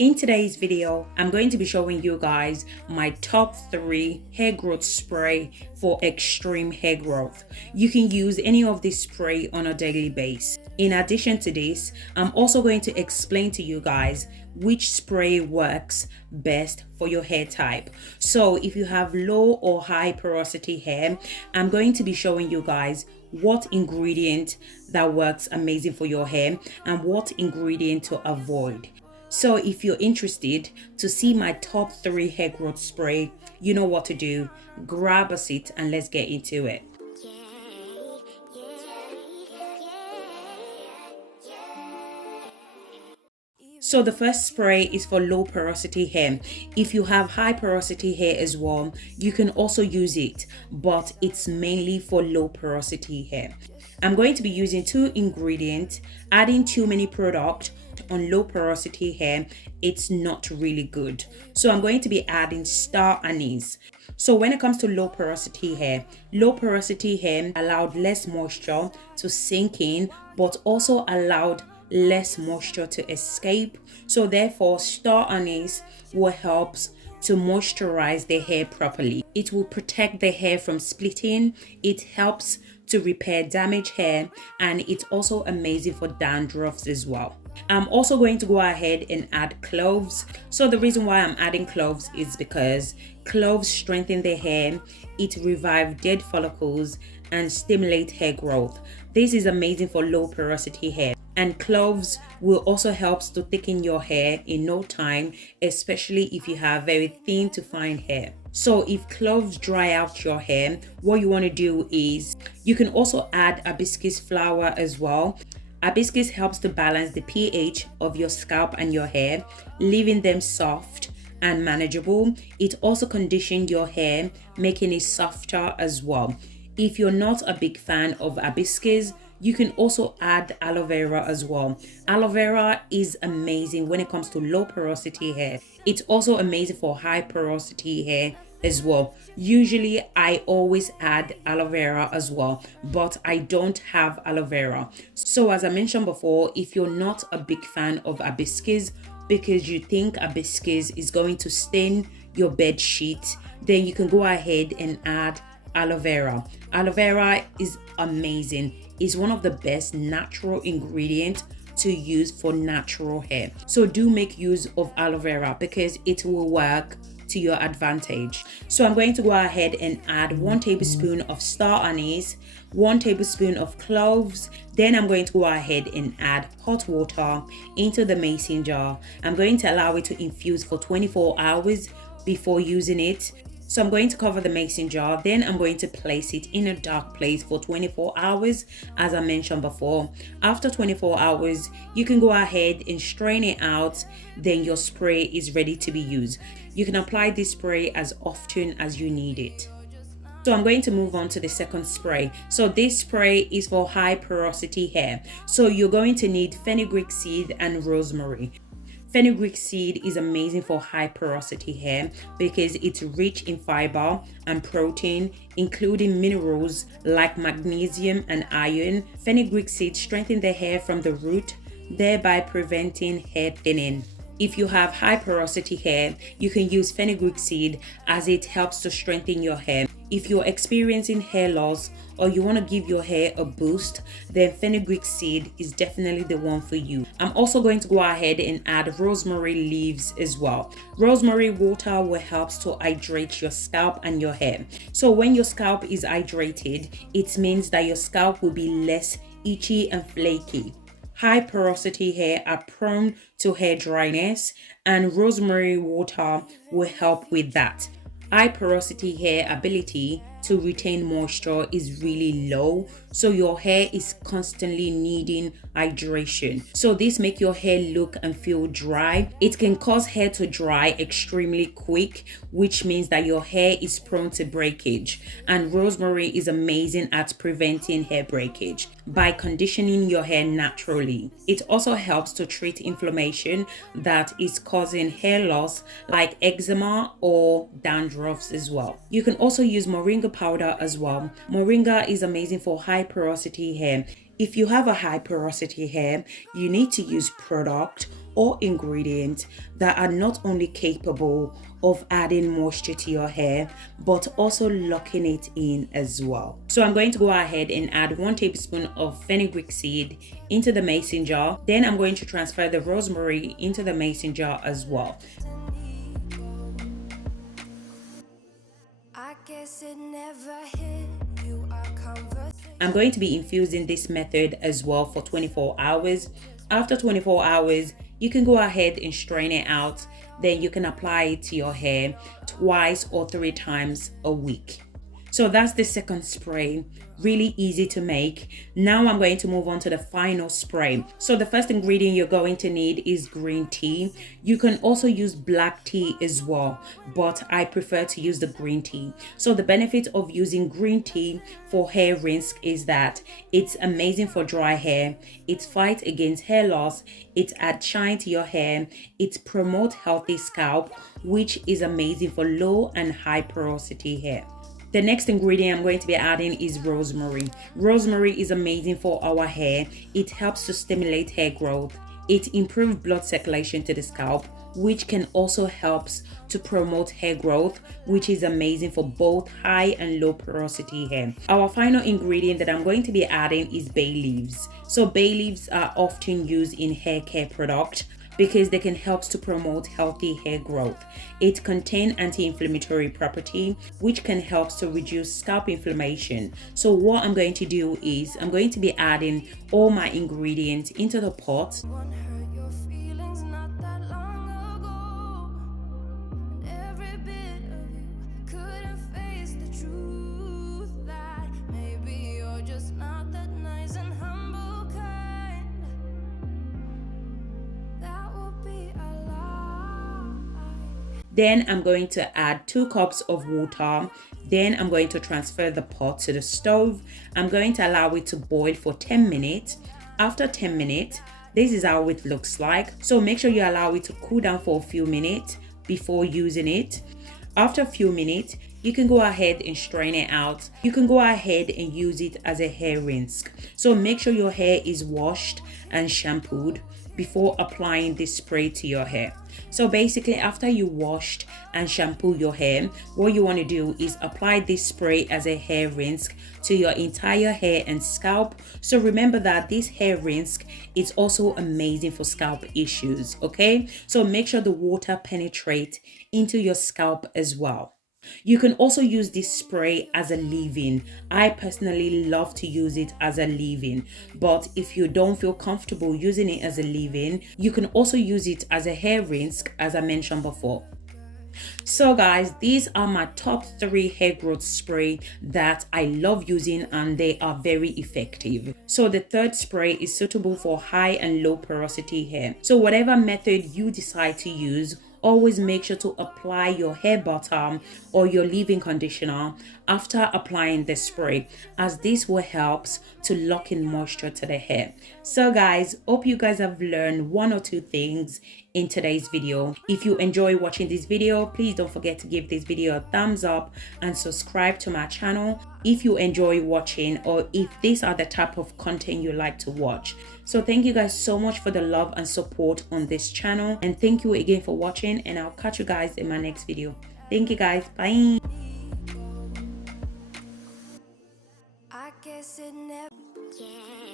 In today's video, I'm going to be showing you guys my top 3 hair growth spray for extreme hair growth. You can use any of this spray on a daily basis. In addition to this, I'm also going to explain to you guys which spray works best for your hair type. So if you have low or high porosity hair, I'm going to be showing you guys what ingredient that works amazing for your hair and what ingredient to avoid. So if you're interested to see my top 3 hair growth spray, you know what to do. Grab a seat and let's get into it. So the first spray is for low porosity hair. If you have high porosity hair as well, you can also use it, but it's mainly for low porosity hair. I'm going to be using 2 ingredients. Adding too many product on low porosity hair, it's not really good. So I'm going to be adding star anise. So when it comes to low porosity hair allowed less moisture to sink in, but also allowed less moisture to escape. So therefore, star anise will help to moisturize the hair properly. It will protect the hair from splitting. It helps to repair damaged hair, and it's also amazing for dandruffs as well. I'm also going to go ahead and add cloves. So the reason why I'm adding cloves is because cloves strengthen the hair, it revives dead follicles and stimulate hair growth. This is amazing for low porosity hair. And cloves will also help to thicken your hair in no time, especially if you have very thin to fine hair. So if cloves dry out your hair, what you want to do is you can also add hibiscus flower as well. Hibiscus helps to balance the pH of your scalp and your hair, leaving them soft and manageable. It also conditions your hair, making it softer as well. If you're not a big fan of hibiscus, you can also add aloe vera as well. Aloe vera is amazing when it comes to low porosity hair. It's also amazing for high porosity hair as well. Usually I always add aloe vera as well, but I don't have aloe vera. So as I mentioned before, if you're not a big fan of hibiscus because you think hibiscus is going to stain your bed sheet, then you can go ahead and add aloe vera. Aloe vera is amazing. It's one of the best natural ingredients to use for natural hair. So do make use of aloe vera because it will work to your advantage. So I'm going to go ahead and add 1 tablespoon of star anise, 1 tablespoon of cloves. Then I'm going to go ahead and add hot water into the mason jar. I'm going to allow it to infuse for 24 hours before using it. So I'm going to cover the mason jar, then I'm going to place it in a dark place for 24 hours as I mentioned before. After 24 hours, you can go ahead and strain it out, then your spray is ready to be used. You can apply this spray as often as you need it. So I'm going to move on to the second spray. So this spray is for high porosity hair. So you're going to need fenugreek seed and rosemary. Fenugreek seed is amazing for high porosity hair because it's rich in fiber and protein, including minerals like magnesium and iron. Fenugreek seed strengthens the hair from the root, thereby preventing hair thinning. If you have high porosity hair, you can use fenugreek seed as it helps to strengthen your hair. If you're experiencing hair loss or you want to give your hair a boost, then fenugreek seed is definitely the one for you. I'm also going to go ahead and add rosemary leaves as well. Rosemary water will help to hydrate your scalp and your hair. So when your scalp is hydrated, it means that your scalp will be less itchy and flaky. High porosity hair are prone to hair dryness, and rosemary water will help with that. High porosity hair ability to retain moisture is really low, so your hair is constantly needing hydration. So this makes your hair look and feel dry. It can cause hair to dry extremely quick, which means that your hair is prone to breakage, and rosemary is amazing at preventing hair breakage by conditioning your hair naturally. It also helps to treat inflammation that is causing hair loss like eczema or dandruffs as well. You can also use moringa powder as well. Moringa is amazing for high porosity hair. If you have a high porosity hair, you need to use product all ingredients that are not only capable of adding moisture to your hair, but also locking it in as well. So I'm going to go ahead and add 1 tablespoon of fenugreek seed into the mason jar. Then I'm going to transfer the rosemary into the mason jar as well. I'm going to be infusing this method as well for 24 hours. After 24 hours, you can go ahead and strain it out. Then you can apply it to your hair twice or 3 times a week. So that's the second spray, really easy to make. Now I'm going to move on to the final spray. So the first ingredient you're going to need is green tea. You can also use black tea as well, but I prefer to use the green tea. So the benefit of using green tea for hair rinse is that it's amazing for dry hair. It fights against hair loss. It adds shine to your hair. It promotes healthy scalp, which is amazing for low and high porosity hair. The next ingredient I'm going to be adding is rosemary. Rosemary is amazing for our hair. It helps to stimulate hair growth. It improves blood circulation to the scalp, which can also help to promote hair growth, which is amazing for both high and low porosity hair. Our final ingredient that I'm going to be adding is bay leaves. So bay leaves are often used in hair care products because they can help to promote healthy hair growth. It contains anti-inflammatory property, which can help to reduce scalp inflammation. So what I'm going to do is I'm going to be adding all my ingredients into the pot. Then I'm going to add 2 cups of water. Then I'm going to transfer the pot to the stove. I'm going to allow it to boil for 10 minutes. After 10 minutes, this is how it looks like. So make sure you allow it to cool down for a few minutes before using it. After a few minutes, you can go ahead and strain it out. You can go ahead and use it as a hair rinse. So make sure your hair is washed and shampooed before applying this spray to your hair. So basically, after you washed and shampoo your hair, what you want to do is apply this spray as a hair rinse to your entire hair and scalp. So remember that this hair rinse is also amazing for scalp issues, okay? So make sure the water penetrates into your scalp as well. You can also use this spray as a leave-in. I personally love to use it as a leave-in, but if you don't feel comfortable using it as a leave-in, you can also use it as a hair rinse, as I mentioned before. So guys, these are my top 3 hair growth spray that I love using, and they are very effective. So the third spray is suitable for high and low porosity hair. So whatever method you decide to use, always make sure to apply your hair butter or your leave-in conditioner after applying the spray, as this will help to lock in moisture to the hair. So guys, hope you guys have learned 1 or 2 things in today's video. If you enjoy watching this video, please don't forget to give this video a thumbs up and subscribe to my channel if you enjoy watching, or if these are the type of content you like to watch. So thank you guys so much for the love and support on this channel, and thank you again for watching, and I'll catch you guys in my next video. Thank you guys, bye. I guess it never, yeah.